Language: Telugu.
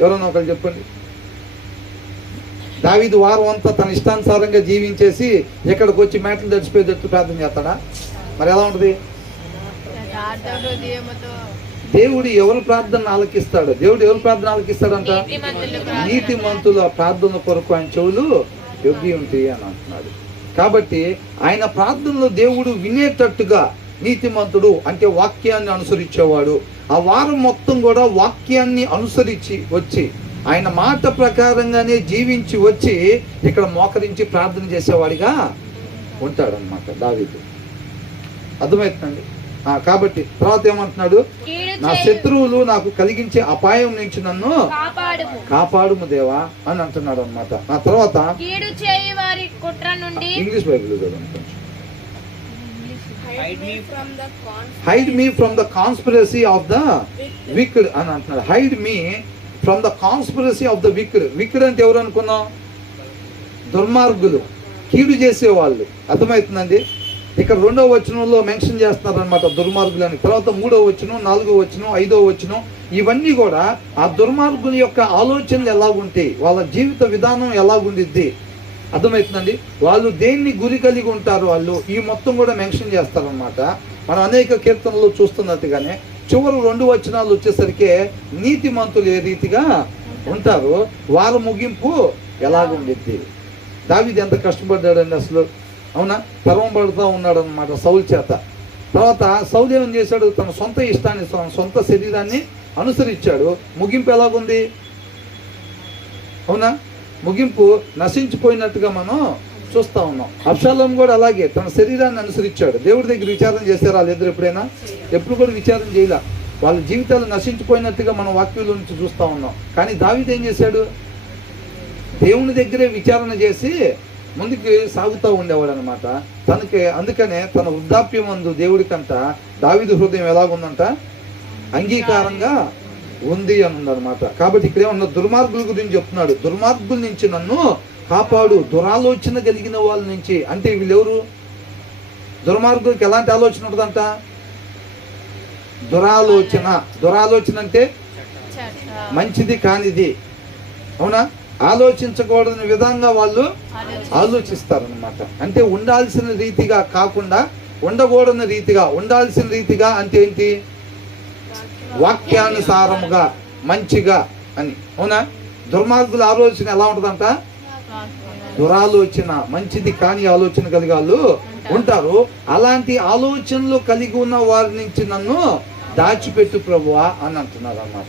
ఎవరన్నా ఒకరు చెప్పండి. దావీదు వారం అంతా తన ఇష్టానుసారంగా జీవించేసి ఎక్కడికి వచ్చి మేటలు తడిచిపోయేటట్టు ప్రార్థన చేస్తాడా? మరి ఎలా ఉంటుంది? దేవుడు ఎవరు ప్రార్థన ఆలకిస్తాడు? దేవుడు ఎవరు ప్రార్థన ఆలకిస్తాడంట? నీతిమంతుల ప్రార్థన కొరకు ఆయన చెవులు యొగ్గి ఉంటాయి అని అంటున్నాడు. కాబట్టి ఆయన ప్రార్థనలో దేవుడు వినేటట్టుగా, నీతిమంతుడు అంటే వాక్యాన్ని అనుసరించేవాడు, ఆ వారం మొత్తం కూడా వాక్యాన్ని అనుసరించి వచ్చి ఆయన మాట ప్రకారంగానే జీవించి వచ్చి ఇక్కడ మోకరించి ప్రార్థన చేసేవాడిగా ఉంటాడనమాట దావీదు. అర్థమవుతుందండి? కాబట్టి తర్వాత ఏమంటున్నాడు? నా శత్రువులు నాకు కలిగించే అపాయం నుంచి నన్ను కాపాడుము దేవా అని అంటున్నాడు అనమాట. ఆ తర్వాత ఇంగ్లీష్ బైబిల్ చదవండి. Hide me from the conspiracy of the wicked అని అంటున్నాడు. Hide me from the conspiracy of the wicked. Wicked అంటే ఎవరు అనుకున్నాం? దుర్మార్గులు, కీడు చేసేవాళ్ళు. అర్థమవుతుందండి? ఇక్కడ 2వ వచనంలో మెన్షన్ చేస్తున్నారనమాట దుర్మార్గులు అని. తర్వాత 3వ వచనం, 4వ వచనం, 5వ వచనం, ఇవన్నీ కూడా ఆ దుర్మార్గుల యొక్క ఆలోచనలు ఎలాగుంటాయి, వాళ్ళ జీవిత విధానం ఎలాగుండిద్ది. అర్థమవుతుందండి? వాళ్ళు దేన్ని గురి కలిగి ఉంటారు, వాళ్ళు ఈ మొత్తం కూడా మెన్షన్ చేస్తారనమాట. మనం అనేక కీర్తనలు చూస్తున్నట్టుగానే చివరి 2 వచనాలు వచ్చేసరికి నీతిమంతులు ఏ రీతిగా ఉంటారు, వారి ముగింపు ఎలాగుండిద్ది. దావీదు ఎంత కష్టపడ్డాడండి అసలు, అవునా? తరమబడుతూ ఉన్నాడు అనమాట సౌలు చేత. తర్వాత సౌలు ఏమని చేశాడు? తన సొంత ఇష్టాన్ని, తన సొంత శరీరాన్ని అనుసరించాడు. ముగింపు ఎలాగుంది? అవునా? ముగింపు నశించిపోయినట్టుగా మనం చూస్తూ ఉన్నాం. అబ్షాలోము కూడా అలాగే తన శరీరాన్ని అనుసరించాడు. దేవుడి దగ్గర విచారణ చేశారు వాళ్ళిద్దరు ఎప్పుడైనా? ఎప్పుడు కూడా విచారణ చేయలే. వాళ్ళ జీవితాలు నశించిపోయినట్టుగా మనం వాక్యంలో నుంచి చూస్తూ ఉన్నాం. కానీ దావీదు ఏం చేశాడు? దేవుని దగ్గరే విచారణ చేసి ముందుకు సాగుతూ ఉండేవాడు అనమాట. తనకి అందుకనే తన వృద్ధాప్యం అందు దేవుడికంట దావీదు హృదయం ఎలాగుందంట? అంగీకారంగా ఉంది అని ఉందన్నమాట. కాబట్టి ఇక్కడే ఉన్న దుర్మార్గుల గురించి చెప్తున్నాడు. దుర్మార్గుల నుంచి నన్ను కాపాడు, దురాలోచన కలిగిన వాళ్ళ నుంచి. అంటే వీళ్ళెవరు? దుర్మార్గులకి ఎలాంటి ఆలోచన ఉంటుందంట? దురాలోచన. దురాలోచన అంటే మంచిది కానిది, అవునా? ఆలోచించకూడని విధంగా వాళ్ళు ఆలోచిస్తారనమాట. అంటే ఉండాల్సిన రీతిగా కాకుండా ఉండకూడని రీతిగా, ఉండాల్సిన రీతిగా అంటే ఏంటి? వాక్యానుసారముగా, మంచిగా అని, అవునా? దుర్మార్గుల ఆలోచన ఎలా ఉంటుందంట? దురాలోచన, మంచిది కాని ఆలోచన కలిగి వాళ్ళు ఉంటారు. అలాంటి ఆలోచనలు కలిగి ఉన్న వారి నుంచి నన్ను దాచిపెట్టు ప్రభువా అని అంటున్నారు అన్నమాట.